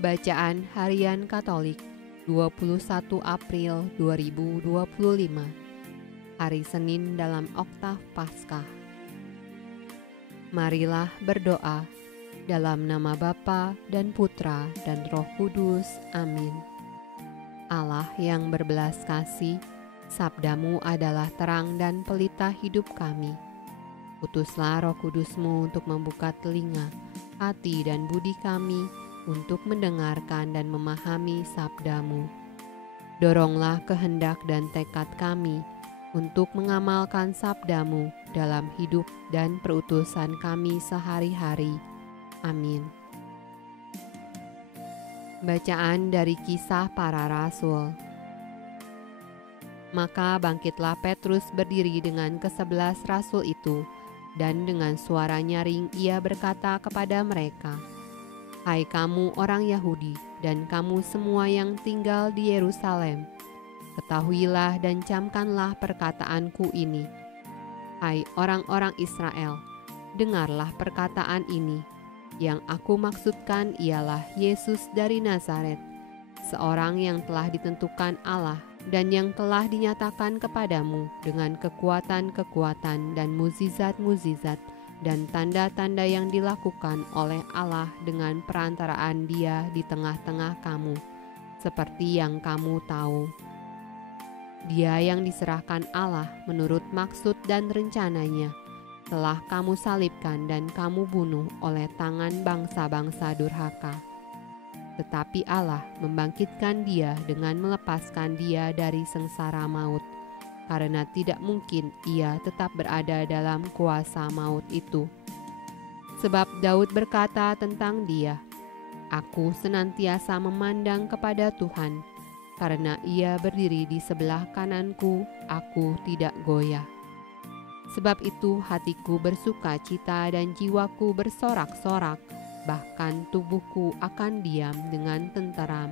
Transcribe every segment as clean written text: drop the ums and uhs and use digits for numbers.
Bacaan Harian Katolik 21 April 2025. Hari Senin dalam Oktav Paskah. Marilah berdoa dalam nama Bapa dan Putra dan Roh Kudus. Amin. Allah yang berbelas kasih, sabdamu adalah terang dan pelita hidup kami. Utuslah Roh Kudusmu untuk membuka telinga, hati dan budi kami untuk mendengarkan dan memahami sabdamu. Doronglah kehendak dan tekad kami untuk mengamalkan sabdamu dalam hidup dan perutusan kami sehari-hari. Amin. Bacaan dari Kisah Para Rasul. Maka bangkitlah Petrus berdiri dengan ke-11 rasul itu, dan dengan suara nyaring ia berkata kepada mereka, "Hai kamu orang Yahudi dan kamu semua yang tinggal di Yerusalem, ketahuilah dan camkanlah perkataanku ini. Hai orang-orang Israel, dengarlah perkataan ini. Yang aku maksudkan ialah Yesus dari Nazaret, seorang yang telah ditentukan Allah dan yang telah dinyatakan kepadamu dengan kekuatan-kekuatan dan mukjizat-mukjizat dan tanda-tanda yang dilakukan oleh Allah dengan perantaraan Dia di tengah-tengah kamu, seperti yang kamu tahu. Dia yang diserahkan Allah menurut maksud dan rencananya, telah kamu salibkan dan kamu bunuh oleh tangan bangsa-bangsa durhaka. Tetapi Allah membangkitkan Dia dengan melepaskan Dia dari sengsara maut, karena tidak mungkin ia tetap berada dalam kuasa maut itu. Sebab Daud berkata tentang Dia, "Aku senantiasa memandang kepada Tuhan, karena ia berdiri di sebelah kananku, aku tidak goyah. Sebab itu hatiku bersuka cita dan jiwaku bersorak-sorak, bahkan tubuhku akan diam dengan tenteram.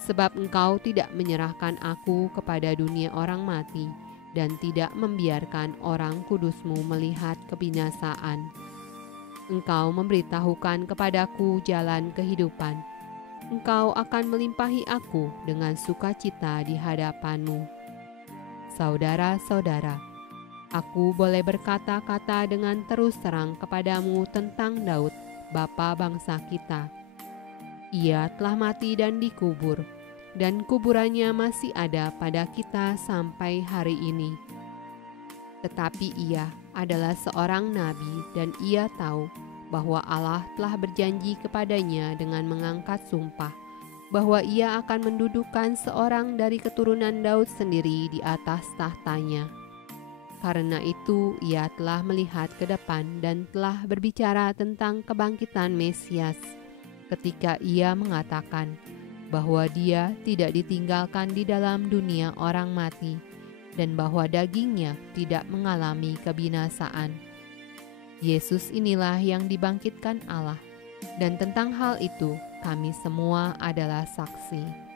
Sebab Engkau tidak menyerahkan aku kepada dunia orang mati, dan tidak membiarkan orang kudus-Mu melihat kebinasaan. Engkau memberitahukan kepadaku jalan kehidupan. Engkau akan melimpahi aku dengan sukacita di hadapan-Mu." Saudara-saudara, aku boleh berkata-kata dengan terus terang kepadamu tentang Daud, bapa bangsa kita. Ia telah mati dan dikubur, dan kuburannya masih ada pada kita sampai hari ini. Tetapi ia adalah seorang nabi dan ia tahu bahwa Allah telah berjanji kepadanya dengan mengangkat sumpah bahwa ia akan mendudukan seorang dari keturunan Daud sendiri di atas tahtanya. Karena itu ia telah melihat ke depan dan telah berbicara tentang kebangkitan Mesias, ketika ia mengatakan bahwa Dia tidak ditinggalkan di dalam dunia orang mati, dan bahwa dagingnya tidak mengalami kebinasaan. Yesus inilah yang dibangkitkan Allah, dan tentang hal itu kami semua adalah saksi.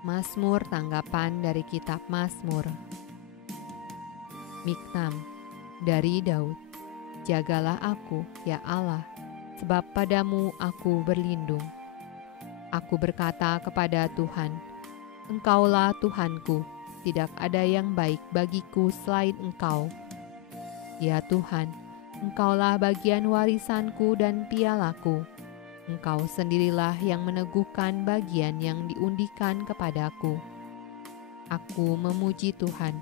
Mazmur tanggapan dari kitab Mazmur. Miktam dari Daud. Jagalah aku, ya Allah, sebab padamu aku berlindung. Aku berkata kepada Tuhan, Engkaulah Tuhanku, tidak ada yang baik bagiku selain Engkau. Ya Tuhan, Engkaulah bagian warisanku dan pialaku. Engkau sendirilah yang meneguhkan bagian yang diundikan kepadaku. Aku memuji Tuhan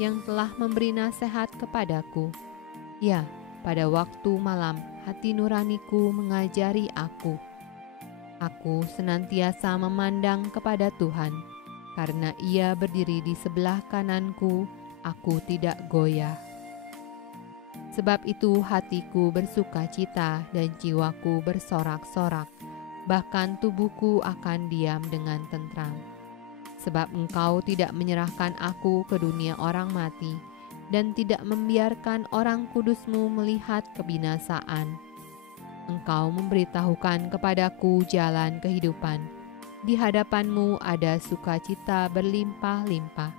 yang telah memberi nasihat kepadaku. Ya, pada waktu malam hati nuraniku mengajari aku. Aku senantiasa memandang kepada Tuhan, karena Ia berdiri di sebelah kananku, aku tidak goyah. Sebab itu hatiku bersuka cita dan jiwaku bersorak-sorak, bahkan tubuhku akan diam dengan tentram. Sebab Engkau tidak menyerahkan aku ke dunia orang mati, dan tidak membiarkan orang kudus-Mu melihat kebinasaan. Engkau memberitahukan kepadaku jalan kehidupan. Di hadapan-Mu ada sukacita berlimpah-limpah.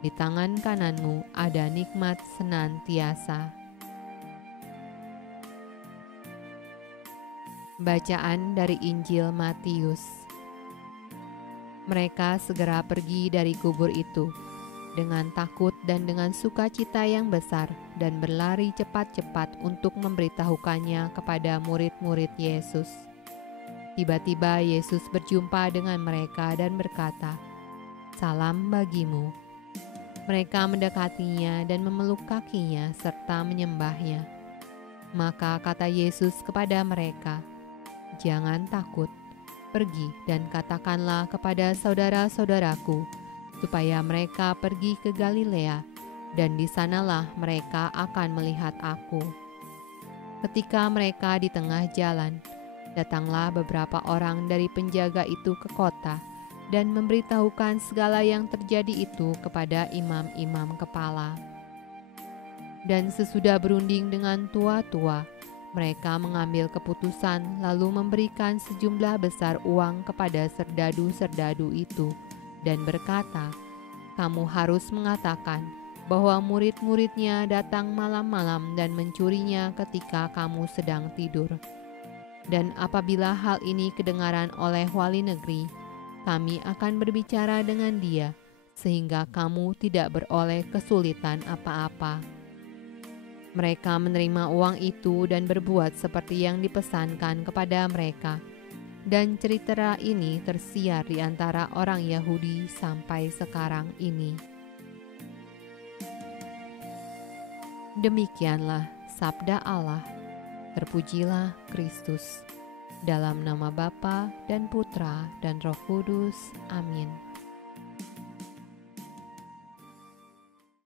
Di tangan kanan-Mu ada nikmat senantiasa. Bacaan dari Injil Matius. Mereka segera pergi dari kubur itu dengan takut dan dengan sukacita yang besar, dan berlari cepat-cepat untuk memberitahukannya kepada murid-murid Yesus. Tiba-tiba Yesus berjumpa dengan mereka dan berkata, "Salam bagimu." Mereka mendekatinya dan memeluk kakinya serta menyembahnya. Maka kata Yesus kepada mereka, "Jangan takut. Pergi dan katakanlah kepada saudara-saudaraku supaya mereka pergi ke Galilea, dan di sanalah mereka akan melihat aku." Ketika mereka di tengah jalan, datanglah beberapa orang dari penjaga itu ke kota dan memberitahukan segala yang terjadi itu kepada imam-imam kepala. Dan sesudah berunding dengan tua-tua, mereka mengambil keputusan lalu memberikan sejumlah besar uang kepada serdadu-serdadu itu dan berkata, "Kamu harus mengatakan bahwa murid-muridnya datang malam-malam dan mencurinya ketika kamu sedang tidur. Dan apabila hal ini kedengaran oleh wali negeri, kami akan berbicara dengan dia, sehingga kamu tidak beroleh kesulitan apa-apa." Mereka menerima uang itu dan berbuat seperti yang dipesankan kepada mereka. Dan cerita ini tersiar di antara orang Yahudi sampai sekarang ini. Demikianlah sabda Allah. Terpujilah Kristus. Dalam nama Bapa dan Putra dan Roh Kudus. Amin.